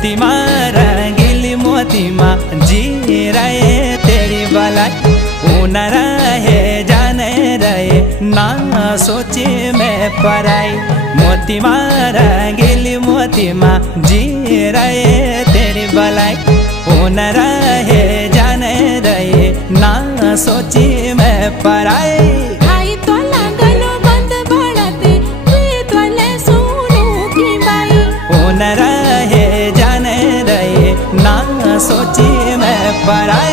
मोतीमा रंगीली मोतीमा जी रहे तेरी बलाई उन रहे जाने रहे ना सोचे मैं पराई। मोतीमा रंगीली मोतीमा जी रहे तेरी बलाई उन रहे जाने रहे ना सोची मैं पराई। रहे जाने रहे ना सोची मैं पराई।